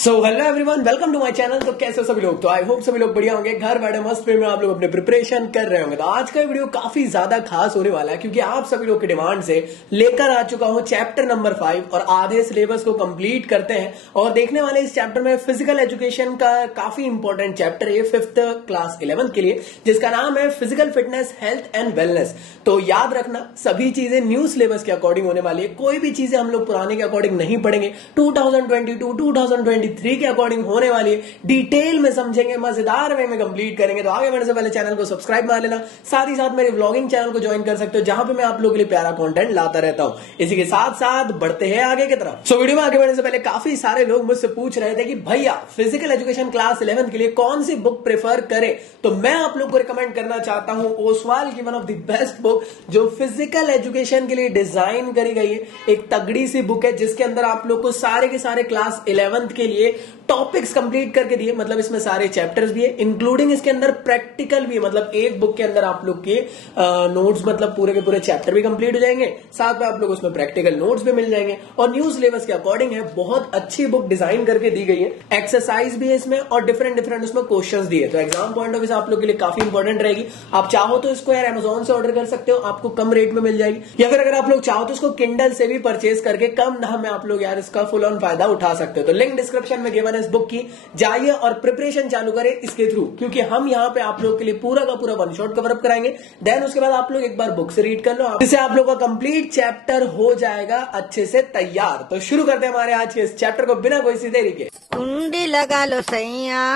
So hello everyone, welcome to my channel. तो कैसे हो सभी लोग? तो आई होप सभी लोग बढ़िया होंगे, घर बैठे मस्त वे में आप लोग अपने प्रिपरेशन कर रहे होंगे। तो आज का वीडियो काफी ज्यादा खास होने वाला है क्योंकि आप सभी लोग की डिमांड से लेकर आ चुका हूं चैप्टर नंबर 5 और आधे सिलेबस को कंप्लीट करते हैं और देखने वाले इस चैप्टर में फिजिकल एजुकेशन का काफी इंपॉर्टेंट चैप्टर है 5th क्लास 11th के लिए, जिसका नाम है physical fitness health and wellness. तो याद रखना सभी चीजें न्यू सिलेबस के अकॉर्डिंग होने वाली है, कोई भी चीजें हम लोग पुराने के अकॉर्डिंग नहीं पढ़ेंगे। 2022 2023 के अकॉर्डिंग होने वाली है, डिटेल में समझेंगे, मजेदार वे में कंप्लीट करेंगे। तो आगे बढ़ने से पहले चैनल को सब्सक्राइब मार लेना, साथ ही साथ मेरे व्लॉगिंग चैनल को ज्वाइन कर सकते हो जहां पे मैं आप लोगों के लिए प्यारा कंटेंट लाता रहता हूं। इसी के साथ साथ बढ़ते हैं आगे की तरफ। सो वीडियो में आगे बढ़ने से पहले काफी सारे लोग मुझसे पूछ रहे थे कि भैया फिजिकल एजुकेशन क्लास 11 के लिए कौन सी बुक प्रेफर करें। तो मैं आप लोग को रिकमेंड करना चाहता हूं ओसवाल की one of the best book जो फिजिकल एजुकेशन के लिए डिजाइन करी गई है। एक तगड़ी सी बुक है जिसके अंदर आप लोग को सारे के सारे क्लास 11th के लिए टॉपिक्स कंप्लीट करके दिए, मतलब इसमें सारे चैप्टर्स भी है, इंक्लूडिंग इसके अंदर प्रैक्टिकल भी है। मतलब एक बुक के अंदर आप लोग के नोट्स, मतलब पूरे के पूरे चैप्टर भी कंप्लीट हो जाएंगे, साथ में आप लोग उसमें प्रैक्टिकल नोट्स भी मिल जाएंगे और न्यू सिलेबस के अकॉर्डिंग है। बहुत अच्छी बुक डिजाइन करके दी गई है, एक्सरसाइज भी है इसमें और डिफरेंट डिफरेंट उसमें क्वेश्चंस दिए। तो एग्जाम पॉइंट ऑफ व्यू से आप लोग के लिए काफी इंपॉर्टेंट रहेगी। आप चाहो तो इसको यार अमेजोन से ऑर्डर कर सकते हो, आपको कम रेट में मिल जाएगी, या फिर अगर आप लोग चाहो तो इसको किंडल से भी परचेज करके कम दाम में आप लोग यार इसका फुल ऑन फायदा उठा सकते हो। तो लिंक डिस्क्रिप्शन में गिवन है इस बुक की, जाइए और प्रिपरेशन चालू करें इसके थ्रू, क्योंकि हम यहां पे आप लोग के लिए पूरा का पूरा वन शॉट कवर अप कराएंगे। देन उसके बाद आप लोग एक बार बुक से रीड कर लो, जिससे आप लोग का कंप्लीट चैप्टर हो जाएगा अच्छे से तैयार। तो शुरू करते हैं हमारे आज के इस चैप्टर को बिना कोई सी देरी के। कुंडी लगा लो सैया,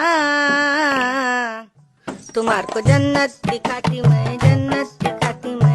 तुम्हारे को जन्नत दिखाती मैं, जन्नत दिखाती मैं।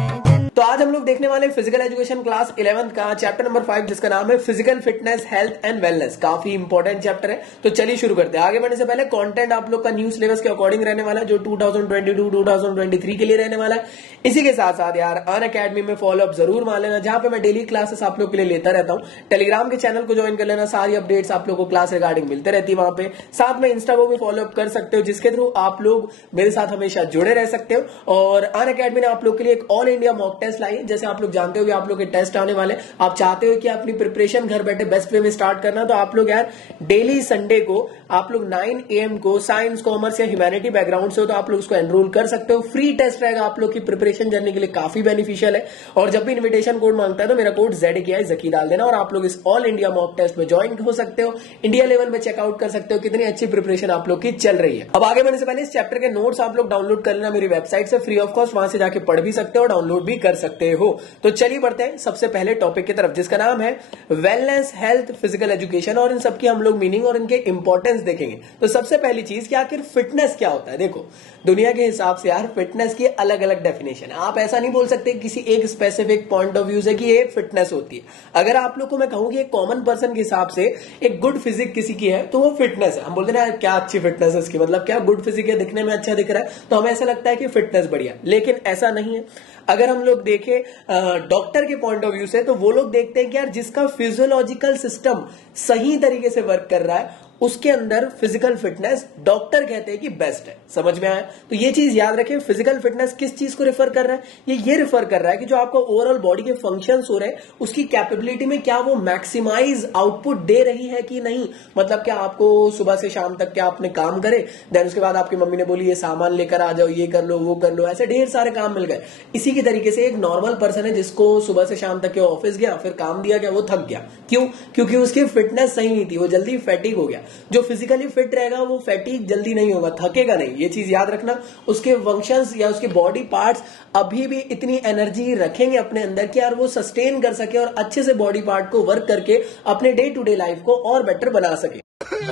तो आज हम लोग देखने वाले फिजिकल एजुकेशन क्लास 11th का चैप्टर नंबर 5 जिसका नाम है physical fitness health and wellness. काफी इंपॉर्टेंट चैप्टर है। तो चलिए शुरू करते हैं। आगे बढ़ने से पहले कंटेंट आप लोग का न्यू सिलेबस के अकॉर्डिंग रहने वाला है, जो 2022-2023 के लिए रहने वाला है। इसी के साथ साथ यार अनअकैडमी में फॉलो अप जरूर मान लेना, जहां पे मैं डेली क्लासेस आप लोग के लिए लेता रहता हूँ। टेलीग्राम के चैनल को ज्वाइन कर लेना, सारी अपडेट्स आप लोग को क्लास रिगार्डिंग मिलते रहती है वहां पे। साथ में इंस्टा को भी फॉलो अप कर सकते हो, जिसके थ्रू आप लोग मेरे साथ हमेशा जुड़े रह सकते हो। और अनअकैडमी ने आप लोग के लिए एक ऑल इंडिया मॉक टेस्ट लाई है। जैसे आप लोग जानते हो कि आप लोग के टेस्ट आने वाले, आप चाहते हो कि अपनी प्रिपरेशन घर बैठे बेस्ट वे में स्टार्ट करना, तो आप लोग यार डेली संडे को आप लोग 9 AM को साइंस, कॉमर्स या ह्यूमैनिटी बैकग्राउंड से हो तो आप लोग उसको एनरोल कर सकते हो। फ्री टेस्ट रहेगा आप लोग की प्रिपरेशन जर्नी के लिए, काफी बेनिफिशियल है। और जब भी इन्विटेशन कोड मांगता है तो मेरा कोड ZKI जकी डाल देना और आप लोग इस ऑल इंडिया मॉक टेस्ट में ज्वाइन हो सकते हो। इंडिया लेवल में चेकआउट कर सकते हो कितनी अच्छी प्रिपरेशन आप लोग की चल रही है। अब आगे बढ़ने से पहले इस चैप्टर के नोट्स आप लोग डाउनलोड कर लेना मेरी वेबसाइट से फ्री ऑफ कॉस्ट, वहां से जाके पढ़ भी सकते हो, डाउनलोड भी कर सकते हो। तो चलिए बढ़ते हैं सबसे पहले टॉपिक की तरफ, जिसका नाम है वेलनेस हेल्थ फिजिकल एजुकेशन, और इन सबकी हम लोग मीनिंग और इनके इंपॉर्टेंस देखेंगे। तो सबसे पहली चीज कि आखिर फिटनेस क्या होता है। देखो दुनिया के हिसाब से यार फिटनेस की अलग अलग डेफिनेशन है। आप ऐसा नहीं बोल सकते किसी एक स्पेसिफिक पॉइंट ऑफ व्यू से कि ये फिटनेस होती है। अगर आप लोग को मैं कहूं कि एक कॉमन पर्सन के हिसाब से एक गुड फिजिक किसी की है तो वो फिटनेस है। हम बोलते हैं क्या अच्छी फिटनेस है इसकी, मतलब क्या गुड फिजिक है, दिखने में अच्छा दिख रहा है तो हमें ऐसा लगता है कि फिटनेस बढ़िया, लेकिन ऐसा नहीं है। अगर हम लोग देखें डॉक्टर के पॉइंट ऑफ व्यू से तो वो लोग देखते हैं कि यार जिसका फिजियोलॉजिकल सिस्टम सही तरीके से वर्क कर रहा है उसके अंदर फिजिकल फिटनेस डॉक्टर कहते हैं कि बेस्ट है। समझ में आया? तो ये चीज याद रखें, फिजिकल फिटनेस किस चीज को रेफर कर रहा है, ये रेफर कर रहा है कि जो आपका ओवरऑल बॉडी के फंक्शंस हो रहे हैं उसकी कैपेबिलिटी में क्या वो मैक्सिमाइज आउटपुट दे रही है कि नहीं। मतलब क्या आपको सुबह से शाम तक क्या आपने काम करे, देन उसके बाद आपकी मम्मी ने बोली ये सामान लेकर आ जाओ, ये कर लो वो कर लो, ऐसे ढेर सारे काम मिल गए। इसी की तरीके से एक नॉर्मल पर्सन है जिसको सुबह से शाम तक के ऑफिस गया, फिर काम दिया गया, वो थक गया। क्यों? क्योंकि उसकी फिटनेस सही नहीं थी, वो जल्दी फैटिक हो गया। जो फिजिकली फिट रहेगा वो फैटिक जल्दी नहीं होगा, थकेगा नहीं। ये चीज याद रखना, उसके फंक्शंस या उसके बॉडी पार्ट्स अभी भी इतनी एनर्जी रखेंगे अपने अंदर कि यार वो सस्टेन कर सके और अच्छे से बॉडी पार्ट को वर्क करके अपने डे टू डे लाइफ को और बेटर बना सके।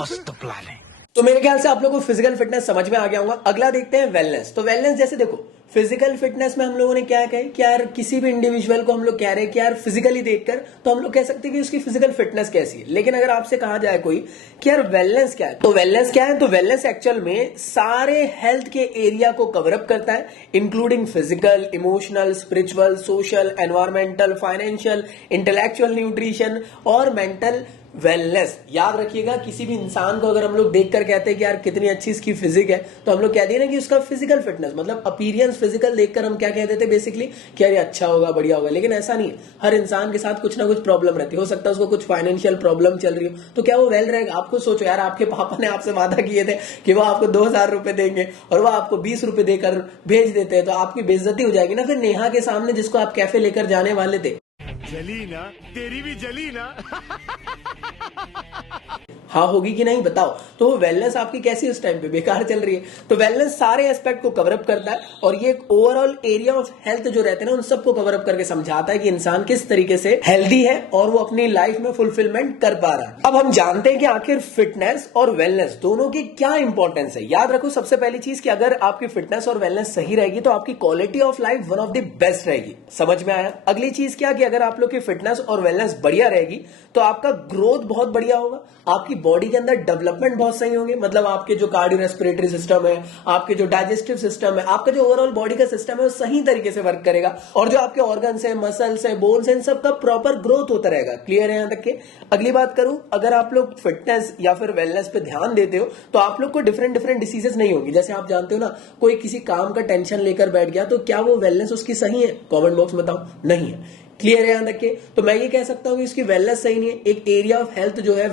मस्त प्लान है। तो मेरे ख्याल से आप लोगों को फिजिकल फिटनेस समझ में आ गया होगा। अगला देखते हैं वेलनेस। तो वेलनेस जैसे देखो फिजिकल फिटनेस में हम लोगों ने क्या कहे कि यार किसी भी इंडिविजुअल को हम लोग कह रहे हैं कि यार फिजिकली देखकर तो हम लोग कह सकते हैं कि उसकी फिजिकल फिटनेस कैसी है। लेकिन अगर आपसे कहा जाए कोई कि यार वेलनेस क्या है, तो वेलनेस क्या है, तो वेलनेस एक्चुअल में सारे हेल्थ के एरिया को कवर अप करता है, including physical, emotional, spiritual, social, environmental, financial, intellectual, nutrition और मेंटल वेलनेस। याद रखिएगा किसी भी इंसान को अगर हम लोग देखकर कहते हैं कि यार कितनी अच्छी इसकी फिजिक है तो हम लोग कह दिए ना कि उसका फिजिकल फिटनेस मतलब अपीयरेंस फिजिकल देखकर हम क्या कह देते बेसिकली कि यार ये अच्छा होगा, बढ़िया होगा, लेकिन ऐसा नहीं है। हर इंसान के साथ कुछ ना कुछ प्रॉब्लम रहती है। हो सकता है उसको कुछ फाइनेंशियल प्रॉब्लम चल रही हो, तो क्या वो वेल रहेगा? आपको सोचो यार, आपके पापा ने आपसे वादा किए थे कि वो आपको 2,000 रुपए देंगे और वो आपको 20 रुपए देकर भेज देते हैं, तो आपकी बेइज्जती हो जाएगी ना फिर नेहा के सामने, जिसको आप कैफे लेकर जाने वाले थे। जली ना, तेरी भी जली ना। हाँ होगी कि नहीं बताओ। तो वेलनेस आपकी कैसी उस टाइम पे बेकार चल रही है। तो वेलनेस सारे एस्पेक्ट को कवर अप करता है और ये एक ओवरऑल एरिया ऑफ हेल्थ जो रहते हैं ना, उन सबको कवर अप करके समझाता है कि इंसान किस तरीके से हेल्दी है और वो अपनी लाइफ में फुलफिलमेंट कर पा रहा है। अब हम जानते हैं कि आखिर फिटनेस और वेलनेस दोनों की क्या इंपॉर्टेंस है। याद रखो सबसे पहली चीज कि अगर आपकी फिटनेस और वेलनेस सही रहेगी तो आपकी quality of life one of the best रहेगी। समझ में आया? अगली चीज क्या कि अगर आप लोग की फिटनेस और वेलनेस बढ़िया रहेगी तो आपका ग्रोथ बहुत बढ़िया होगा, आपकी बॉडी के अंदर डेवलपमेंट बहुत सही होंगे। मतलब आपके जो कार्डियो रेस्पिरेटरी सिस्टम है, आपके जो डाइजेस्टिव सिस्टम है, आपका जो ओवरऑल बॉडी का सिस्टम है वो सही तरीके से वर्क करेगा और जो आपके ऑर्गन्स है, मसल्स है, बोन्स है, इन सब का प्रॉपर ग्रोथ होता रहेगा। क्लियर है यहां तक के? अगली बात करूं, अगर आप लोग फिटनेस या फिर वेलनेस पे ध्यान देते हो तो आप लोग को डिफरेंट डिफरेंट डिसीजेस नहीं होगी। जैसे आप जानते हो ना, कोई किसी काम का टेंशन लेकर बैठ गया तो क्या वो वेलनेस उसकी सही है? कमेंट बॉक्स में बताओ। नहीं है। क्लियर है यहां तक के? तो मैं ये कह सकता हूं कि इसकी वेलनेस सही नहीं है। एक एरिया ऑफ हेल्थ जो है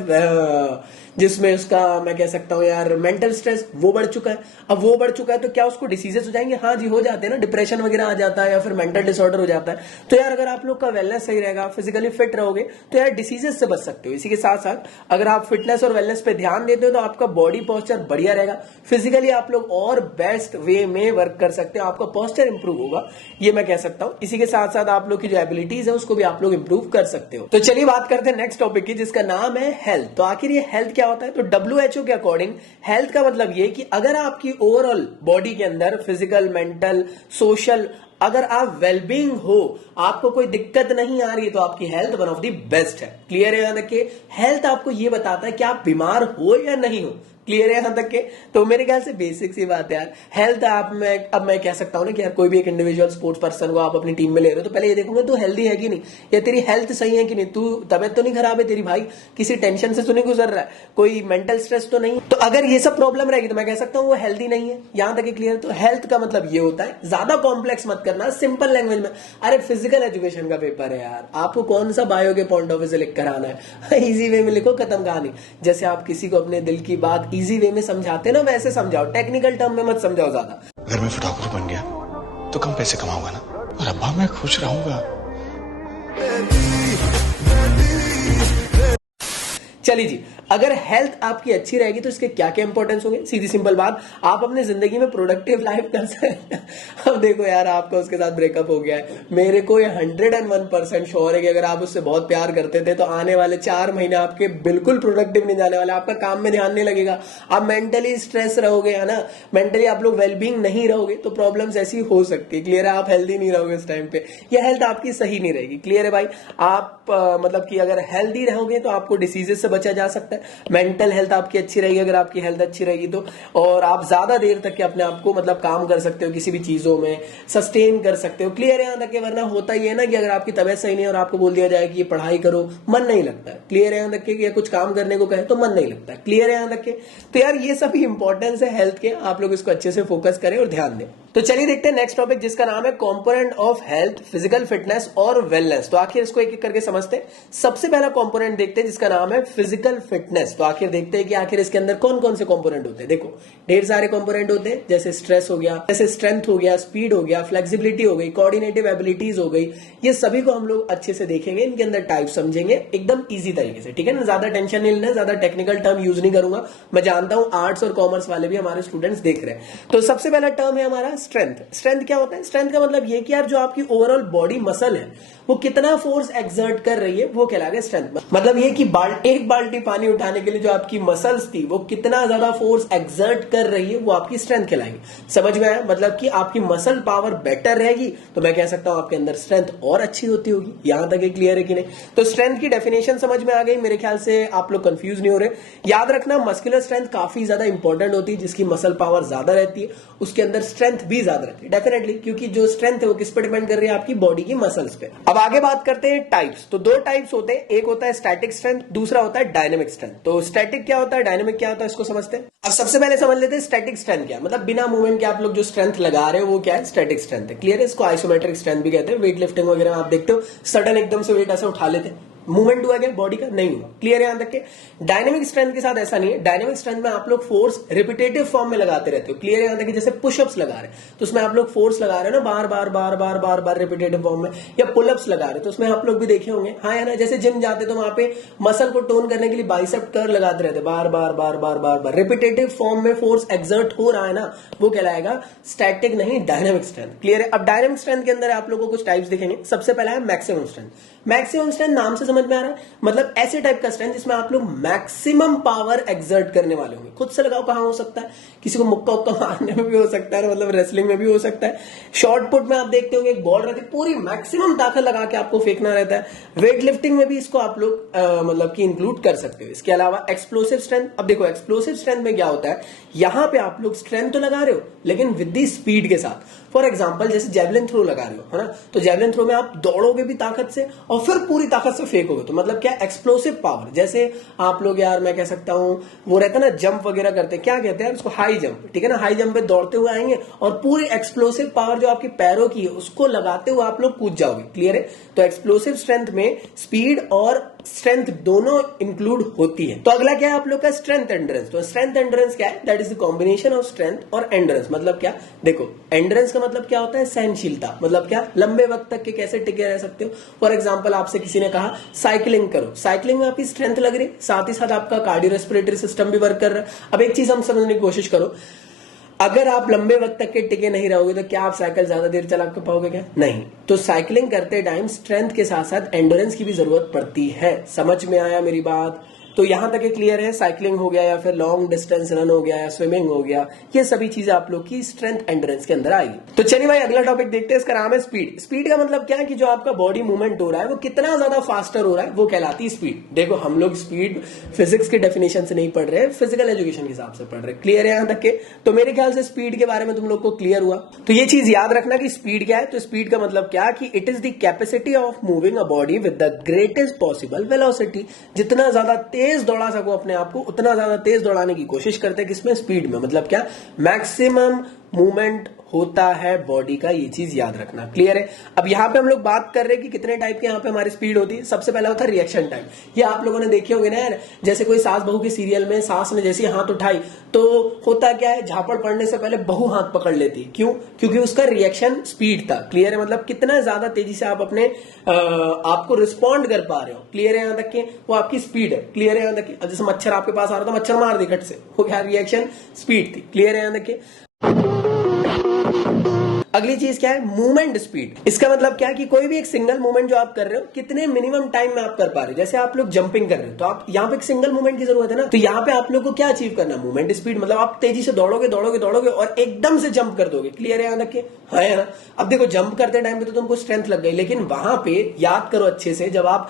जिसमें उसका मैं कह सकता हूं यार मेंटल स्ट्रेस वो बढ़ चुका है। अब वो बढ़ चुका है तो क्या उसको डिसीजेस हो जाएंगे? हाँ जी हो जाते हैं ना, डिप्रेशन वगैरह आ जाता है या फिर मेंटल डिसऑर्डर हो जाता है। तो यार अगर आप लोग का वेलनेस सही रहेगा, फिजिकली फिट रहोगे तो यार डिसीजेस से बच सकते हो। इसी के साथ साथ अगर आप फिटनेस और वेलनेस पे ध्यान देते हो तो आपका बॉडी पोस्चर बढ़िया रहेगा, फिजिकली आप लोग और बेस्ट वे में वर्क कर सकते हो, आपका पोस्चर इंप्रूव होगा, ये मैं कह सकता हूं। इसी के साथ साथ आप लोग की जो एबिलिटीज है उसको भी आप लोग इंप्रूव कर सकते हो। तो चलिए बात करते हैं नेक्स्ट टॉपिक की, जिसका नाम है हेल्थ। तो आखिर ये हेल्थ क्या होता है? तो WHO के अकॉर्डिंग हेल्थ का मतलब ये कि अगर आपकी ओवरऑल बॉडी के अंदर फिजिकल, मेंटल, सोशल अगर आप वेलबींग हो, आपको कोई दिक्कत नहीं आ रही है तो आपकी health one of the best है। क्लियर है यहां तक के? हेल्थ आपको ये बताता है कि आप बीमार हो या नहीं हो। क्लियर है यहां तक के? तो मेरे ख्याल से बेसिक सी बात है यार। हेल्थ आप में अब मैं कह सकता हूं ना कि यार कोई भी एक इंडिविजुअल स्पोर्ट्स पर्सन को आप अपनी टीम में ले रहे हो तो पहले ये देखोगे तू हेल्दी है कि नहीं, या तेरी हेल्थ सही है कि नहीं, तू तबियत तो नहीं खराब है तेरी भाई, किसी टेंशन से तो नहीं गुजर रहा है, कोई मेंटल स्ट्रेस तो नहीं। तो अगर ये सब प्रॉब्लम रहेगी तो मैं कह सकता हूं वो हेल्दी नहीं है। यहां तक क्लियर? तो हेल्थ का मतलब ये होता है, ज्यादा कॉम्प्लेक्स मत करना, सिंपल लैंग्वेज में। अरे फिजिकल एजुकेशन का पेपर है यार, आपको कौन सा बायो के पॉइंट ऑफ व्यू से लिख कर आना है? इजी वे में लिखो, खत्म कहानी। जैसे आप किसी को अपने दिल की बात इजी वे में समझाते ना, वैसे समझाओ, टेक्निकल टर्म में मत समझाओ ज्यादा। अगर मैं फोटोग्राफर बन गया तो कम पैसे कमाऊंगा ना, और अब्बा मैं खुश रहूंगा। चलिए जी, अगर हेल्थ आपकी अच्छी रहेगी तो इसके क्या क्या इंपॉर्टेंस होंगे? सीधी सिंपल बात, आप अपने जिंदगी में प्रोडक्टिव लाइफ कर सकते हैं। अब देखो यार, आपका उसके साथ ब्रेकअप हो गया है, मेरे को ये 101% श्योर है कि अगर आप उससे बहुत प्यार करते थे तो आने वाले 4 महीने आपके बिल्कुल प्रोडक्टिव नहीं जाने वाले, आपका काम में ध्यान नहीं लगेगा, आप मेंटली स्ट्रेस रहोगे, है ना, मेंटली आप लोग वेलबींग नहीं रहोगे, तो प्रॉब्लम्स ऐसी हो सकती है। क्लियर है? आप हेल्दी नहीं रहोगे उस टाइम पे, यह हेल्थ आपकी सही नहीं रहेगी। क्लियर है भाई? आप मतलब कि अगर हेल्दी रहोगे तो आपको डिसीजेस से बचा जा सकता है, मेंटल हेल्थ आपकी अच्छी रहेगी अगर आपकी हेल्थ अच्छी रहेगी तो, और आप ज्यादा देर तक के अपने आप को मतलब काम कर सकते हो, किसी भी चीजों में सस्टेन कर सकते हो। क्लियर है यहां तक के? वरना होता ही है ना कि अगर आपकी तबियत सही नहीं है और आपको बोल दिया जाए कि ये पढ़ाई करो, मन नहीं लगता है। क्लियर है यहां तक के? कुछ काम करने को कहे तो मन नहीं लगता है। क्लियर है यहां तक के? तो यार ये सभी इंपॉर्टेंस है हेल्थ के, आप लोग इसको अच्छे से फोकस करें और ध्यान दें। तो चलिए देखते हैं नेक्स्ट टॉपिक, जिसका नाम है component of health, physical fitness और वेलनेस। तो आखिर इसको एक एक करके समझते हैं। सबसे पहला कंपोनेंट देखते हैं जिसका नाम है फिजिकल फिटनेस। तो आखिर देखते हैं कि आखिर इसके अंदर कौन कौन से कंपोनेंट होते हैं। देखो ढेर सारे कंपोनेंट होते हैं, जैसे स्ट्रेस हो गया, जैसे स्ट्रेंथ हो गया, स्पीड हो गया, फ्लेक्सिबिलिटी हो गई, कोऑर्डिनेटिव एबिलिटीज हो गई। ये सभी को हम लोग अच्छे से देखेंगे, इनके अंदर टाइप समझेंगे एकदम इजी तरीके से। ठीक है ना? ज्यादा टेंशन नहीं लेना, ज्यादा टेक्निकल टर्म यूज नहीं करूंगा। मैं जानता हूं आर्ट्स और कॉमर्स वाले भी हमारे स्टूडेंट्स देख रहे हैं। तो सबसे पहला टर्म है हमारा स्ट्रेंथ। स्ट्रेंथ क्या होता है? स्ट्रेंथ का मतलब ये कि यार जो आपकी ओवरऑल बॉडी मसल है वो कितना फोर्स एक्सर्ट कर रही है, वो कहलाएगा स्ट्रेंथ। मतलब ये कि एक बाल्टी पानी उठाने के लिए जो आपकी मसल्स थी वो कितना ज्यादा फोर्स एक्सर्ट कर रही है, वो आपकी स्ट्रेंथ कहलाएगी। समझ में आया? मतलब कि आपकी मसल पावर बेटर रहेगी तो मैं कह सकता हूं आपके अंदर स्ट्रेंथ और अच्छी होती होगी। यहां तक क्लियर है कि नहीं? तो स्ट्रेंथ की डेफिनेशन समझ में आ गई मेरे ख्याल से, आप लोग कंफ्यूज नहीं हो रहे। याद रखना मस्कुलर स्ट्रेंथ काफी ज्यादा इंपॉर्टेंट होती है, जिसकी मसल पावर ज्यादा रहती है उसके अंदर स्ट्रेंथ भी ज्यादा रहती है डेफिनेटली, क्योंकि जो स्ट्रेंथ है वो किस पे डिपेंड कर रही है, आपकी बॉडी की मसल्स पे। अब आगे बात करते हैं टाइप्स। तो दो टाइप्स होते हैं, एक होता है स्टैटिक स्ट्रेंथ, दूसरा होता है डायनेमिक स्ट्रेंथ। तो स्टैटिक क्या होता है, डायनेमिक क्या होता है, इसको समझते हैं। अब सबसे पहले समझ लेते हैं स्टैटिक स्ट्रेंथ क्या है, मतलब बिना मूवमेंट के आप लोग जो स्ट्रेंथ लगा रहे हो वो क्या है, स्टैटिक स्ट्रेंथ है। क्लियर है, इसको आइसोमेट्रिक स्ट्रेंथ भी कहते हैं। वेट लिफ्टिंग वगैरह में आप देखते हो सडन एकदम से वेट ऐसे उठा लेते हैं, मूवमेंट हुआ क्या बॉडी का, नहीं हुआ। क्लियर है यहां तक के। डायनेमिक स्ट्रेंथ के साथ ऐसा नहीं है, डायनेमिक स्ट्रेंथ में आप लोग फोर्स रिपीटेटिव फॉर्म में लगाते रहते हो। क्लियर है यहां तक कि जैसे पुशअप्स लगा रहे हैं तो उसमें आप लोग फोर्स लगा रहे हो ना, बार बार बार बार बार बार रिपीटेटिव फॉर्म में, या पुलअप्स लगा रहे हो तो उसमें आप लोग भी देखे होंगे, हाँ या ना, जैसे जिम जाते तो वहां पे मसल को टोन करने के लिए बाइसेप कर्ल लगाते रहते बार बार बार बार बार बार, रिपीटेटिव फॉर्म में फोर्स एक्सर्ट हो रहा है ना, वो कहलाएगा स्टैटिक नहीं डायनेमिक स्ट्रेंथ। क्लियर है। अब डायनेमिक स्ट्रेंथ के अंदर आप लोगों को कुछ टाइप्स दिखेंगे। सबसे पहला है मैक्सिमम स्ट्रेंथ। मैक्सिमम स्ट्रेंथ नाम से समझ में आ रहा है, मतलब ऐसे टाइप का स्ट्रेंथ जिसमें आप लोग मैक्सिमम पावर एक्सर्ट करने वाले होंगे। खुद से लगाओ, कहां हो सकता है, किसी को मुक्का उक्का मारने में भी हो सकता है, मतलब रेसलिंग में भी हो सकता है। शॉर्ट पुट में आप देखते होंगे एक बॉल रहती है, पूरी मैक्सिमम ताकत लगा के आपको फेंकना रहता है। वेट लिफ्टिंग में भी इसको आप लोग मतलब कि इंक्लूड कर सकते हो। इसके अलावा एक्सप्लोसिव स्ट्रेंथ। अब देखो एक्सप्लोसिव स्ट्रेंथ में क्या होता है, यहां पे आप लोग स्ट्रेंथ तो लगा रहे हो लेकिन विद दी स्पीड के साथ। फॉर एग्जाम्पल जैसे जेवलिन थ्रो लगा रहे हो, है ना, तो जेवलिन थ्रो में आप दौड़ोगे भी ताकत से और फिर पूरी ताकत से फेंकोगे, तो मतलब क्या, एक्सप्लोसिव पावर। जैसे आप लोग, यार मैं कह सकता हूं, वो रहता है ना जंप वगैरह करते हैं, क्या कहते हैं उसको, हाई जंप, ठीक है ना। हाई जंप पे दौड़ते हुए आएंगे और पूरी एक्सप्लोसिव पावर जो आपकी पैरों की है उसको लगाते हुए आप लोग कूद जाओगे। क्लियर है। तो एक्सप्लोसिव स्ट्रेंथ में स्पीड और स्ट्रेंथ दोनों इंक्लूड होती है। तो अगला क्या है आप लोग का, स्ट्रेंथ एंड्योरेंस। तो स्ट्रेंथ एंड्योरेंस क्या है, that is the combination of strength और एंड्योरेंस। मतलब क्या, देखो एंड्योरेंस का मतलब क्या होता है, सहनशीलता। मतलब क्या, लंबे वक्त तक के कैसे टिके रह सकते हो। फॉर एग्जाम्पल आपसे किसी ने कहा साइकिलिंग करो, साइकिलिंग में आपकी स्ट्रेंथ लग रही है, साथ ही साथ आपका कार्डियो रेस्पिरेटरी सिस्टम भी वर्क कर रहा है। अब एक चीज हम समझने की कोशिश करो, अगर आप लंबे वक्त तक के टिके नहीं रहोगे तो क्या आप साइकिल ज्यादा देर चला पाओगे, क्या, नहीं। तो साइकिलिंग करते टाइम स्ट्रेंथ के साथ साथ एंड्योरेंस की भी जरूरत पड़ती है। समझ में आया मेरी बात। तो यहां तक क्लियर है, साइकिलिंग हो गया या फिर लॉन्ग डिस्टेंस रन हो गया या स्विमिंग हो गया, ये सभी चीजें आप लोग की स्ट्रेंथ एंड्योरेंस के अंदर आएगी। तो चलिए भाई अगला टॉपिक देखते हैं, इसका नाम है स्पीड। स्पीड का मतलब क्या है कि जो आपका बॉडी मूवमेंट हो रहा है वो कितना ज्यादा फास्टर हो रहा है, वो कहलाती है स्पीड। देखो हम लोग स्पीड फिजिक्स के डेफिनेशन से नहीं पढ़ रहे, फिजिकल एजुकेशन के हिसाब से पढ़ रहे। क्लियर है यहां तक के। तो मेरे ख्याल से स्पीड के बारे में तुम लोग को क्लियर हुआ। तो ये चीज याद रखना कि स्पीड क्या है। तो स्पीड का मतलब क्या कि it is the capacity of moving a body with the greatest possible velocity. जितना ज्यादा तेज दौड़ा सको अपने आप को, उतना ज्यादा तेज दौड़ाने की कोशिश करते हैं, किसमें, स्पीड में। मतलब क्या, मैक्सिमम मूवमेंट होता है बॉडी का, ये चीज याद रखना। क्लियर है। अब यहां पे हम लोग बात कर रहे हैं कि कितने टाइप के यहां पे हमारी स्पीड होती है। सबसे पहला होता है रिएक्शन टाइम। ये आप लोगों ने देखे होंगे ना यार, जैसे कोई सास बहू के सीरियल में सास ने जैसे हाथ उठाई तो होता क्या है, झापड़ पड़ने से पहले बहू हाथ पकड़ लेती। क्यों, क्योंकि उसका रिएक्शन स्पीड था। क्लियर है। मतलब कितना ज्यादा तेजी से आप अपने आपको रिस्पॉन्ड कर पा रहे हो। क्लियर है यहां तक के, वो आपकी स्पीड है। क्लियर है यहां तक के। जैसे मच्छर आपके पास आ रहा था, मच्छर मार दी खट से, वो क्या, रिएक्शन स्पीड थी। क्लियर है यहां तक के। अगली चीज क्या है, मूवमेंट स्पीड। इसका मतलब क्या है कि कोई भी एक सिंगल मूवमेंट जो आप कर रहे हो कितने मिनिमम टाइम में आप कर पा रहे हो। जैसे आप लोग जंपिंग कर रहे हो तो आप यहाँ पे एक सिंगल मूवमेंट की जरूरत है ना, तो यहाँ पे आप लोग को क्या अचीव करना, मूवमेंट स्पीड। मतलब आप तेजी से दौड़ोगे दौड़ोगे दौड़ोगे और एकदम से जंप कर दोगे। क्लियर है यहां तक के, हाँ है ना। अब देखो जंप करते टाइम पे तो तुमको स्ट्रेंथ लग गई, लेकिन वहां पे याद करो अच्छे से, जब आप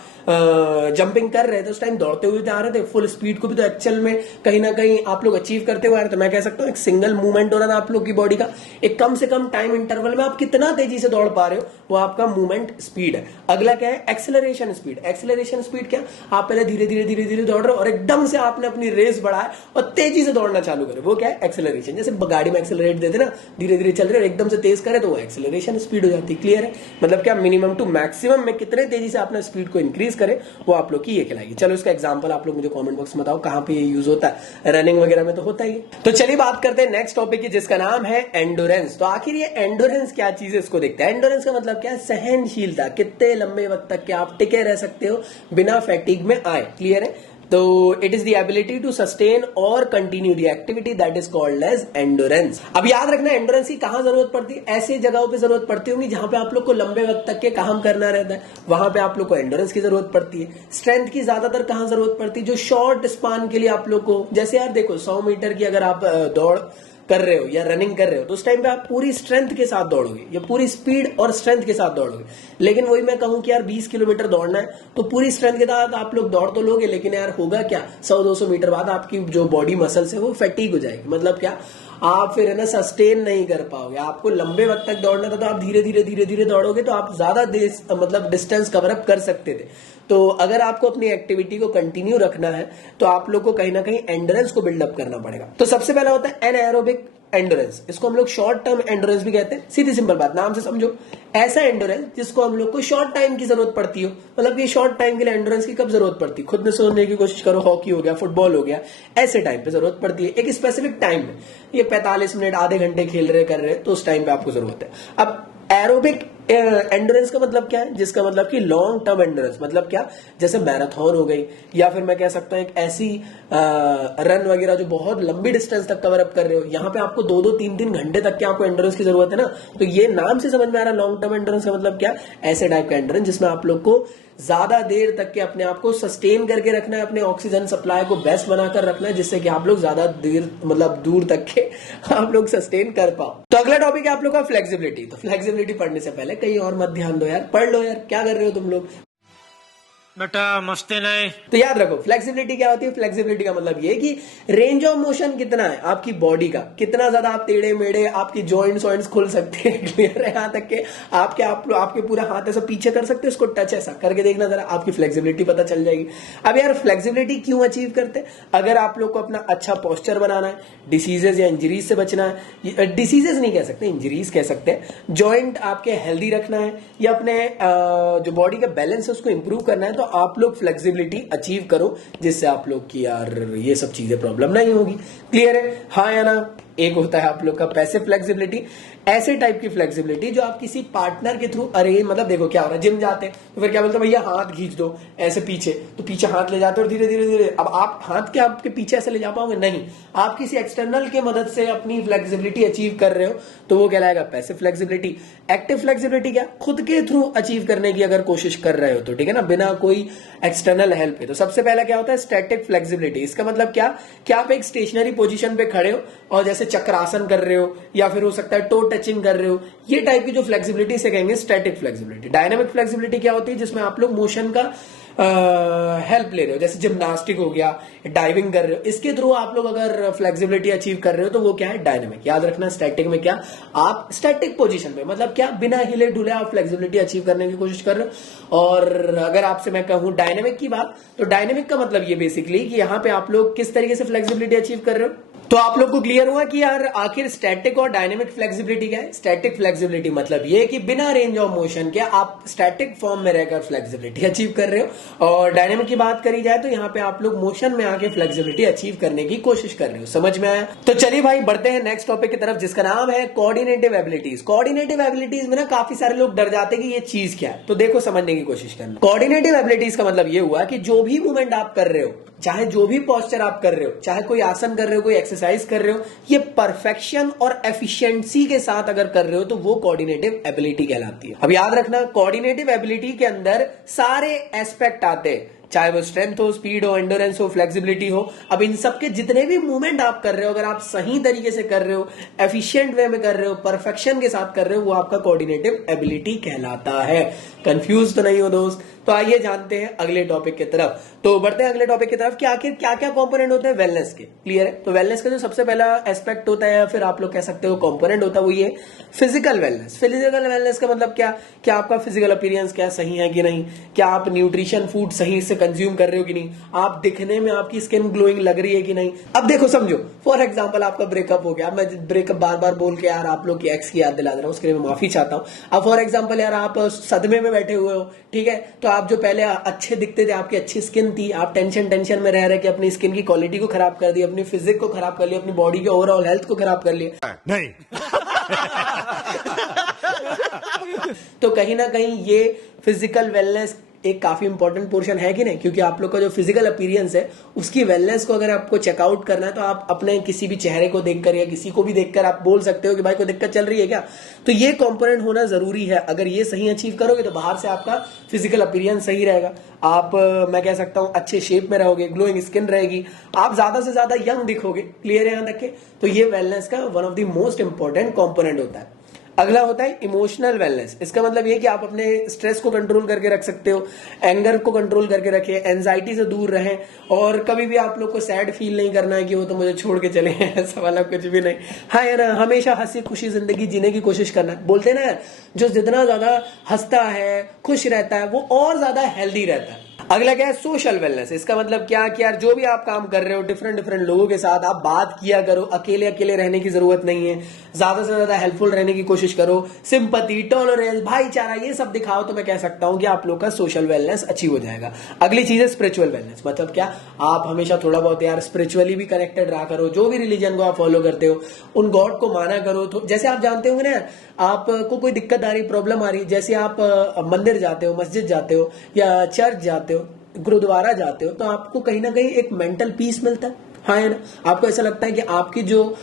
जंपिंग कर रहे थे उस टाइम दौड़ते हुए आ रहे थे, फुल स्पीड को भी तो एक्चुअल में कहीं ना कहीं आप लोग अचीव करते हुए आ रहे थे। मैं कह सकता हूँ एक सिंगल मूवमेंट हो रहा था आप लोग की बॉडी का, एक कम से कम टाइम इंटरवल में आप कितना तेजी से दौड़ पा रहे हो, वो आपका मूवमेंट स्पीड है। अगला क्या है, एक्सेलरेशन स्पीड। एक्सेलरेशन स्पीड क्या, आप पहले धीरे धीरे धीरे धीरे दौड़ रहे हो और एकदम से आपने अपनी रेस बढ़ाया और तेजी से दौड़ना चालू करे, वो क्या है, एक्सेलरेशन। जैसे गाड़ी में एक्सेलरेट देते ना, धीरे धीरे चल रहे और एकदम से तेज करे तो वो एक्सेलरेशन स्पीड हो जाती है। क्लियर है। मतलब क्या, मिनिमम टू मैक्सिमम में कितने तेजी से आपने स्पीड को इंक्रीज करे, वो आप लोग की ये कहलाएगी। चलो इसका एग्जांपल आप लोग मुझे कमेंट बॉक्स में बताओ कहां पे ये यूज होता है। रनिंग वगैरह में तो होता ही है। तो चलिए बात करते हैं नेक्स्ट टॉपिक की, जिसका नाम है एंडोरेंस। तो आखिर ये एंडोरेंस क्या चीज है, इसको देखते हैं। एंडोरेंस का मतलब क्या है, सहनशीलता। कितने लंबे वक्त तक के आप टिके रह सकते हो बिना फैटिग में आए। क्लियर है। तो it is the ability to sustain और continue the activity that is called as endurance. अब याद रखना एंडोरेंस की कहां जरूरत पड़ती है, ऐसी जगहों पे जरूरत पड़ती होगी जहां पे आप लोग को लंबे वक्त तक के काम करना रहता है, वहां पे आप लोग को एंडोरेंस की जरूरत पड़ती है। स्ट्रेंथ की ज्यादातर कहां जरूरत पड़ती है, जो शॉर्ट स्पान के लिए आप लोग को, जैसे यार देखो 100 मीटर की अगर आप दौड़ कर रहे हो या रनिंग कर रहे हो तो उस टाइम पे आप पूरी स्ट्रेंथ के साथ दौड़ोगे या पूरी स्पीड और स्ट्रेंथ के साथ दौड़ोगे। लेकिन वही मैं कहूं कि यार 20 किलोमीटर दौड़ना है तो पूरी स्ट्रेंथ के साथ आप लोग दौड़ तो लोगे, लेकिन यार होगा क्या, 100-200 मीटर बाद आपकी जो बॉडी मसल्स है वो फैटीग हो जाएगी। मतलब क्या, आप फिर है ना सस्टेन नहीं कर पाओगे। आपको लंबे वक्त तक दौड़ना था तो आप धीरे धीरे दौड़ोगे तो आप ज्यादा मतलब डिस्टेंस कवर अप कर सकते थे। तो अगर आपको अपनी एक्टिविटी को कंटिन्यू रखना है तो आप लोग को कहीं ना कहीं एंड्योरेंस को बिल्डअप करना पड़ेगा। तो सबसे पहला होता है एनाएरोबिक एंड्योरेंस, इसको हम लोग शॉर्ट टर्म एंड्योरेंस भी कहते हैं। सीधी सिंपल बात, नाम से समझो, ऐसा एंड्योरेंस जिसको हम लोग को शॉर्ट टाइम की जरूरत पड़ती हो। मतलब ये शॉर्ट टाइम के लिए एंड्योरेंस की कब जरूरत पड़ती है, खुद में सोचने की कोशिश करो, हॉकी हो गया, फुटबॉल हो गया, ऐसे टाइम पे जरूरत पड़ती है एक स्पेसिफिक टाइम में। ये 45 मिनट आधे घंटे खेल रहे कर रहे तो उस टाइम पे आपको जरूरत है। अब एरोबिक एंड्योरेंस का मतलब क्या है, जिसका मतलब कि लॉन्ग टर्म एंड्योरेंस, मतलब क्या, जैसे मैराथन हो गई या फिर मैं कह सकता हूं एक ऐसी रन वगैरह जो बहुत लंबी डिस्टेंस तक कवर अप कर रहे हो, यहां पे आपको 2-2 3-3 घंटे तक के आपको एंड्योरेंस की जरूरत है ना। तो ये नाम से समझ में आ रहा है लॉन्ग टर्म एंड्योरेंस का मतलब क्या, ऐसे टाइप का एंड्योरेंस जिसमें आप लोग को ज्यादा देर तक के अपने आप को सस्टेन करके रखना है, अपने ऑक्सीजन सप्लाई को बेस्ट बनाकर रखना है, जिससे कि आप लोग ज्यादा देर मतलब दूर तक के आप लोग सस्टेन कर पाओ। तो अगला टॉपिक है आप लोग का फ्लेक्सिबिलिटी। तो फ्लेक्सिबिलिटी पढ़ने से पहले कहीं और मत ध्यान दो यार, पढ़ लो यार, क्या कर रहे हो तुम लोग। बेटा मस्ती नहीं। तो याद रखो फ्लेक्सिबिलिटी क्या होती है। फ्लेक्सिबिलिटी का मतलब ये कि रेंज ऑफ मोशन कितना है आपकी बॉडी का, कितना ज्यादा आप टेढ़े मेढ़े, आपकी जॉइंट्स वॉइंट्स खुल सकते हैं, क्लियर है, यहाँ तक के आपके पूरा हाथ ऐसा पीछे कर सकते हो, इसको टच ऐसा करके देखना जरा, आपकी फ्लेक्सिबिलिटी पता चल जाएगी। अब यार फ्लेक्सिबिलिटी क्यों अचीव करते हैं, अगर आप लोग को अपना अच्छा पोस्चर बनाना है, डिसीजेज या इंजरीज से बचना है, डिसीजेज नहीं कह सकते, इंजरीज कह सकते हैं, जॉइंट आपके हेल्दी रखना है या अपने जो बॉडी का बैलेंस है उसको इंप्रूव करना है, तो आप लोग फ्लेक्सिबिलिटी अचीव करो, जिससे आप लोग की यार ये सब चीजें प्रॉब्लम नहीं होगी। क्लियर है, हाँ या ना। एक होता है आप लोग का पैसिव फ्लेक्सिबिलिटी, ऐसे टाइप की फ्लेक्सिबिलिटी जो आप किसी पार्टनर के थ्रू अरेंज, मतलब देखो क्या हो रहा है, जिम जाते हैं तो फिर क्या बोलते हैं, भैया हाथ खींच दो ऐसे पीछे, तो पीछे हाथ ले जाते हो और धीरे धीरे अब आप हाथ के आपके पीछे ऐसे ले जा पाओगे नहीं, आप किसी एक्सटर्नल के मदद से अपनी फ्लेक्सिबिलिटी अचीव कर रहे हो तो वो कहलाएगा पैसिव फ्लेक्सिबिलिटी। एक्टिव फ्लेक्सिबिलिटी क्या, खुद के थ्रू अचीव करने की अगर कोशिश कर रहे हो तो, ठीक है ना, बिना कोई एक्सटर्नल हेल्प है। तो सबसे पहला क्या होता है स्टैटिक फ्लेक्सिबिलिटी। इसका मतलब क्या कि आप एक स्टेशनरी पोजीशन पे खड़े हो और जैसे चक्रासन कर रहे हो या फिर हो सकता है टो टचिंग कर रहे हो, ये टाइप की जो फ्लेक्सिबिलिटी से कहेंगे स्टैटिक फ्लेक्सिबिलिटी। डायनामिक फ्लेक्सिबिलिटी क्या होती है, जिसमें आप लोग मोशन का हेल्प ले रहे हो, जैसे जिम्नास्टिक हो गया, डाइविंग कर रहे हो, इसके थ्रू आप लोग अगर फ्लेक्सिबिलिटी अचीव कर रहे हो तो वो क्या है, डायनामिक। याद रखना स्टैटिक में क्या, आप स्टैटिक पोजीशन में मतलब क्या, बिना हिले डुले आप फ्लेक्सिबिलिटी अचीव करने की कोशिश कर रहे हो। और अगर आपसे मैं कहूं डायनामिक की बात, तो डायनामिक का मतलब ये बेसिकली कि यहां पे आप लोग किस तरीके से फ्लेक्सिबिलिटी अचीव कर रहे हो। तो आप लोग को क्लियर हुआ कि यार आखिर स्टैटिक और डायनेमिक फ्लेक्सिबिलिटी क्या है। स्टैटिक फ्लेक्सिबिलिटी मतलब ये कि बिना रेंज ऑफ मोशन के आप स्टैटिक फॉर्म में रहकर फ्लेक्सिबिलिटी अचीव कर रहे हो, और डायनेमिक की बात करी जाए तो यहाँ पे आप लोग मोशन में आके फ्लेक्सिबिलिटी अचीव करने की कोशिश कर रहे हो। समझ में आया। तो चलिए भाई बढ़ते हैं नेक्स्ट टॉपिक की तरफ, जिसका नाम है कोऑर्डिनेटिव एबिलिटीज। कोऑर्डिनेटिव एबिलिटीज में ना काफी सारे लोग डर जाते हैं कि ये चीज क्या है, तो देखो समझने की कोशिश करना। कोऑर्डिनेटिव एबिलिटीज का मतलब ये हुआ कि जो भी मूवमेंट आप कर रहे हो, चाहे जो भी पोस्चर आप कर रहे हो, चाहे कोई आसन कर रहे हो, कोई एक्सरसाइज कर रहे हो, ये परफेक्शन और एफिशिएंसी के साथ अगर कर रहे हो तो वो कोऑर्डिनेटिव एबिलिटी कहलाती है। अब याद रखना कोऑर्डिनेटिव एबिलिटी के अंदर सारे एस्पेक्ट आते हैं, चाहे वो स्ट्रेंथ हो, स्पीड हो, एंडोरेंस हो, फ्लेक्सिबिलिटी हो। अब इन सब के जितने भी मूवमेंट आप कर रहे हो, अगर आप सही तरीके से कर रहे हो, एफिशिएंट वे में कर रहे हो, परफेक्शन के साथ कर रहे हो, वो आपका कोऑर्डिनेटिव एबिलिटी कहलाता है। कंफ्यूज तो नहीं हो दोस्त। तो आइए जानते हैं अगले टॉपिक की तरफ। तो बढ़ते हैं अगले टॉपिक की तरफ कि आखिर क्या क्या कंपोनेंट होते हैं वेलनेस के। क्लियर है। तो वेलनेस का जो सबसे पहला एस्पेक्ट होता है, या फिर आप लोग कह सकते हो कंपोनेंट होता है, वो ये फिजिकल वेलनेस। फिजिकल वेलनेस का मतलब क्या आपका फिजिकल अपीयरेंस क्या सही है कि नहीं, क्या आप न्यूट्रिशन फूड सही से कंज्यूम कर रहे हो कि नहीं, आप दिखने में आपकी स्किन ग्लोइंग लग रही है कि नहीं। अब देखो समझो, फॉर एग्जाम्पल आपका ब्रेकअप हो गया, मैं ब्रेकअप बार बार बोल के यार आप लोग की एक्स की याद दिला दे रहा हूं, उसके लिए मैं माफी चाहता हूं। अब फॉर एग्जाम्पल यार आप सदमे में बैठे हुए हो, ठीक है, तो आप जो पहले अच्छे दिखते थे, आपकी अच्छी स्किन थी, आप टेंशन में रह रहे कि अपनी स्किन की क्वालिटी को खराब कर दी, अपनी फिजिक को खराब कर लिया, अपनी बॉडी के ओवरऑल हेल्थ को खराब कर लिया। नहीं। तो कहीं ना कहीं ये फिजिकल वेलनेस एक काफी इंपॉर्टेंट पोर्शन है कि नहीं, क्योंकि आप लोग का जो फिजिकल अपीयरेंस है उसकी वेलनेस को अगर आपको चेकआउट करना है तो आप अपने किसी भी चेहरे को देखकर या किसी को भी देखकर आप बोल सकते हो कि भाई कोई दिक्कत चल रही है क्या। तो ये कंपोनेंट होना जरूरी है। अगर ये सही अचीव करोगे तो बाहर से आपका फिजिकल अपीयरेंस सही रहेगा, आप मैं कह सकता हूं अच्छे शेप में रहोगे, ग्लोइंग स्किन रहेगी, आप ज्यादा से ज्यादा यंग दिखोगे। क्लियर है यहां तक के? तो ये वेलनेस का one of the most important component होता है। अगला होता है इमोशनल वेलनेस। इसका मतलब ये कि आप अपने स्ट्रेस को कंट्रोल करके रख सकते हो, एंगर को कंट्रोल करके रखें, एंजाइटी से दूर रहें, और कभी भी आप लोग को सैड फील नहीं करना है कि वो तो मुझे छोड़ के चले हैं, ऐसा वाला कुछ भी नहीं। हाँ यार, हमेशा हंसी खुशी जिंदगी जीने की कोशिश करना है। बोलते हैं ना यार, जो जितना ज्यादा हंसता है, खुश रहता है, वो और ज्यादा हेल्दी रहता है। अगला क्या है? Social wellness. इसका मतलब क्या कि यार जो भी आप काम कर रहे हो डिफरेंट डिफरेंट लोगों के साथ आप बात किया करो, अकेले अकेले रहने की जरूरत नहीं है, ज्यादा से ज्यादा हेल्पफुल रहने की कोशिश करो, सिंपैथी, टॉलरेंस, भाईचारा ये सब दिखाओ, तो मैं कह सकता हूं कि आप लोग का सोशल वेलनेस अचीव हो जाएगा। अगली चीज है स्पिरिचुअल वेलनेस। मतलब क्या? आप हमेशा थोड़ा बहुत यार स्पिरिचुअली भी कनेक्टेड रहा करो, जो भी रिलीजन को आप फॉलो करते हो उन गॉड को माना करो। तो जैसे आप जानते होंगे ना, आपको कोई दिक्कत आ रही, प्रॉब्लम आ रही, जैसे आप मंदिर जाते हो, मस्जिद जाते हो या चर्च जाते हो, गुरुद्वारा जाते हो, तो आपको कहीं ना कहीं एक मेंटल पीस मिलता है। हाँ है ना? आपको ऐसा लगता है कि आपकी जो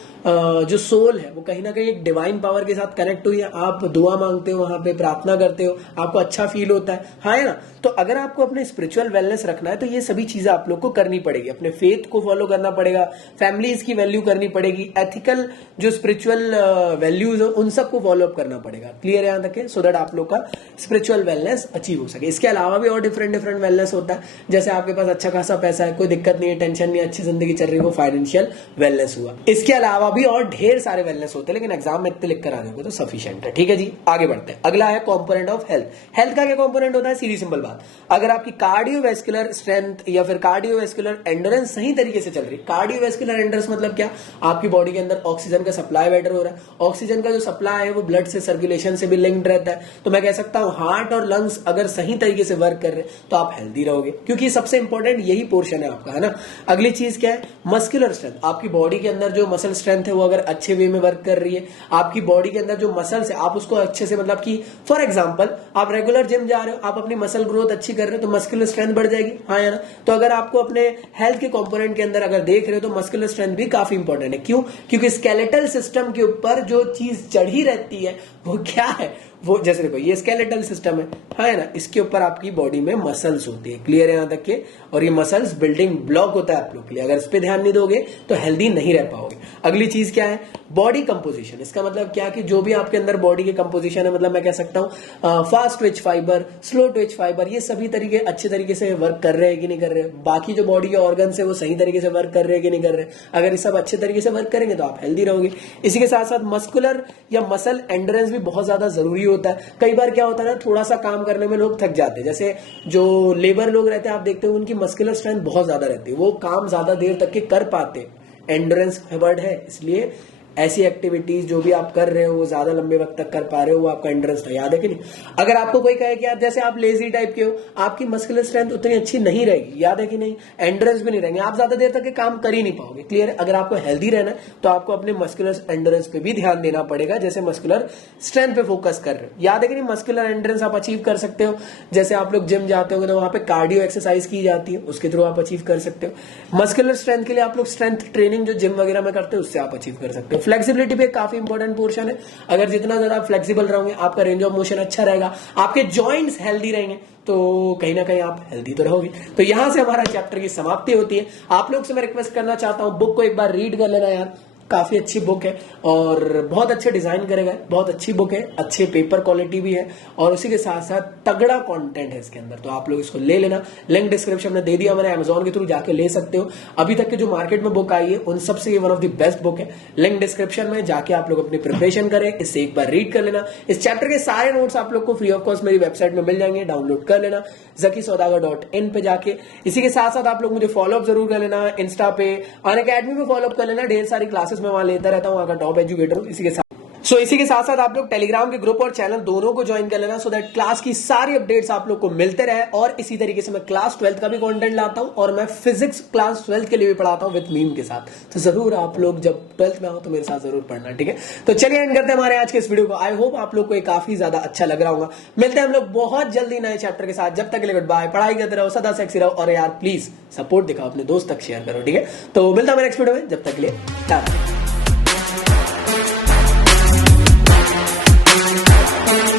सोल है वो कहीं ना कहीं एक डिवाइन पावर के साथ कनेक्ट हुई है। आप दुआ मांगते हो, वहां पे प्रार्थना करते हो, आपको अच्छा फील होता है। हाँ है ना? तो अगर आपको अपने स्पिरिचुअल वेलनेस रखना है तो ये सभी चीजें आप लोग को करनी पड़ेगी। अपने फेथ को फॉलो करना पड़ेगा, फैमिलीज की वैल्यू करनी पड़ेगी, एथिकल जो स्पिरिचुअल वैल्यूज है उन सबको फॉलो अप करना पड़ेगा। क्लियर है यहां तक? सो दैट आप लोग का स्पिरिचुअल वेलनेस अचीव हो सके। इसके अलावा भी और डिफरेंट डिफरेंट वेलनेस होता है। जैसे आपके पास अच्छा खासा पैसा है, कोई दिक्कत नहीं है, टेंशन नहीं, अच्छी जिंदगी चल रही है, वो फाइनेंशियल वेलनेस हुआ। इसके अलावा भी और ढेर सारे वेलनेस होते हैं, लेकिन एग्जाम में इतने लिख कर आ जाओगे तो सफिशिएंट है। ठीक है जी, आगे बढ़ते हैं। अगला है कंपोनेंट ऑफ हेल्थ। हेल्थ का क्या कंपोनेंट होता है? सीधी सिंपल बात, अगर आपकी कार्डियोवैस्कुलर स्ट्रेंथ या फिर कार्डियोवैस्कुलर एंडोरेंस सही तरीके से चल रही है। कार्डियोवैस्कुलर एंडोरेंस मतलब क्या? आपकी बॉडी के अंदर ऑक्सीजन का सप्लाई बेटर हो रहा है, ऑक्सीजन का जो सप्लाई है वो ब्लड से, सर्कुलेशन से भी लिंक्ड रहता है। तो मैं कह सकता हूं हार्ट और लंग्स अगर सही तरीके से वर्क कर रहे हैं तो आप हेल्दी रहोगे, क्योंकि सबसे इंपॉर्टेंट यही पोर्शन है आपका, है ना। अगली चीज क्या है? Muscular strength. आपकी बॉडी के अंदर जो मसल स्ट्रेंथ है वो अगर अच्छे वे में वर्क कर रही है, आपकी बॉडी के अंदर जो मसल्स है आप उसको अच्छे से, मतलब कि फॉर एग्जांपल आप रेगुलर जिम जा रहे हो, आप अपनी मसल ग्रोथ अच्छी कर रहे हो तो मस्कुलर स्ट्रेंथ बढ़ जाएगी। हाँ या ना? तो अगर आपको अपने हेल्थ के कंपोनेंट के अंदर अगर देख रहे हो तो मस्कुलर स्ट्रेंथ भी काफी इंपॉर्टेंट है। क्यों? क्योंकि स्केलेटल सिस्टम के ऊपर जो चीज चढ़ी रहती है वो क्या है? वो जैसे देखो ये स्केलेटल सिस्टम है ना, इसके ऊपर आपकी बॉडी में मसल्स होती है। क्लियर है यहां तक के? और ये मसल्स बिल्डिंग ब्लॉक होता है आप लोग के लिए। अगर इस पे ध्यान नहीं दोगे तो हेल्दी नहीं रह पाओगे। अगली चीज क्या है? Body composition. इसका मतलब क्या कि जो भी आपके अंदर बॉडी के कंपोजिशन है, मतलब मैं कह सकता हूं fast Twitch fibre, slow Twitch fibre, ये सभी तरीके अच्छे तरीके से वर्क कर रहे हैं कि नहीं कर रहे हैं। बाकी जो बॉडी के ऑर्गन है वो सही तरीके से वर्क कर रहे हैं कि नहीं कर रहे हैं। अगर ये सब अच्छे तरीके से वर्क करेंगे तो आप हेल्दी रहोगे। इसी के साथ साथ मस्कुलर या मसल एंडोरेंस भी बहुत ज्यादा जरूरी होता है। कई बार क्या होता है ना, थोड़ा सा काम करने में लोग थक जाते हैं। जैसे जो लेबर लोग रहते हैं आप देखते हो उनकी मस्कुलर स्ट्रेंथ बहुत ज्यादा रहती है, वो काम ज्यादा देर तक के कर पाते। एंडोरेंस वर्ड है, इसलिए ऐसी एक्टिविटीज जो भी आप कर रहे हो वो ज्यादा लंबे वक्त तक कर पा रहे हो, वो आपका एंडोरेंस था। याद है कि नहीं? अगर आपको कोई कहे कि यार जैसे आप लेजी टाइप के हो, आपकी मस्कुलर स्ट्रेंथ उतनी अच्छी नहीं रहेगी, याद है कि नहीं? एंडोरेंस भी नहीं रहेंगे, आप ज्यादा देर तक के काम कर ही नहीं पाओगे। क्लियर है? अगर आपको हेल्दी रहना है तो आपको अपने मस्कुलर एंडोरेंस पे भी ध्यान देना पड़ेगा, जैसे मस्कुलर स्ट्रेंथ पे फोकस कर रहे हो। याद है कि नहीं? मस्कुलर एंडोरेंस आप अचीव कर सकते हो, जैसे आप लोग जिम जाते हो तो वहां पे कार्डियो एक्सरसाइज की जाती है, उसके थ्रू आप अचीव कर सकते हो। मस्कुलर स्ट्रेंथ के लिए आप लोग स्ट्रेंथ ट्रेनिंग जो जिम वगैरह में करते हो उससे आप अचीव कर सकते हो। फ्लेक्सिबिलिटी पे काफी इंपॉर्टेंट पोर्शन है। अगर जितना ज्यादा फ्लेक्सिबल रहोगे आपका रेंज ऑफ मोशन अच्छा रहेगा, आपके जॉइंट्स हेल्दी रहेंगे, तो कहीं ना कहीं आप हेल्दी तो रहोगे। तो यहां से हमारा चैप्टर की समाप्ति होती है। आप लोग से मैं रिक्वेस्ट करना चाहता हूं बुक को एक बार रीड कर लेना यार, काफी अच्छी बुक है और बहुत अच्छे डिजाइन करेगा, बहुत अच्छी बुक है, अच्छे पेपर क्वालिटी भी है और उसी के साथ साथ तगड़ा कंटेंट है इसके अंदर। तो आप लोग इसको ले लेना, लिंक डिस्क्रिप्शन में दे दिया मैंने, अमेजॉन के थ्रू जाके ले सकते हो। अभी तक के जो मार्केट में बुक आई है उन सबसे ये one of the best book है। लिंक डिस्क्रिप्शन में जाके आप लोग अपनी प्रिपरेशन करें, इससे एक बार रीड कर लेना। इस चैप्टर के सारे नोट्स आप लोग को फ्री ऑफ कॉस्ट मेरी वेबसाइट में मिल जाएंगे, डाउनलोड कर लेना zakisaudagar.in पे जाके। इसी के साथ साथ आप लोग मुझे फॉलोअप जरूर कर लेना, इंस्टा पे, अनअकैडमी पे फॉलोअप कर लेना। ढेर सारी क्लासेस मैं वहां लेता रहता हूं, वहां का टॉप एजुकेटर हूं। इसी के साथ सो इसी के साथ साथ आप लोग टेलीग्राम के ग्रुप और चैनल दोनों को ज्वाइन कर लेना, सो दैट क्लास की सारी अपडेट्स आप लोग को मिलते रहे। और इसी तरीके से मैं क्लास 12th का भी कंटेंट लाता हूं और मैं फिजिक्स क्लास 12th के लिए भी पढ़ाता हूं विद मीम के साथ। तो जरूर आप लोग जब 12th में आओ तो मेरे साथ जरूर पढ़ना, ठीक है। तो चलिए एंड करते हैं हमारे आज के इस वीडियो को। आई होप आप लोग को ये काफी ज्यादा अच्छा लग रहा होगा। मिलते हैं हम लोग बहुत जल्दी नए चैप्टर के साथ। जब तक के लिए गुड बाय, पढ़ाई करते रहो, सदा सेक्सी रहो और यार प्लीज सपोर्ट दिखाओ, अपने दोस्त तक शेयर करो, ठीक है। तो मिलता है मेरे नेक्स्ट वीडियो में, जब तक के लिए टाटा।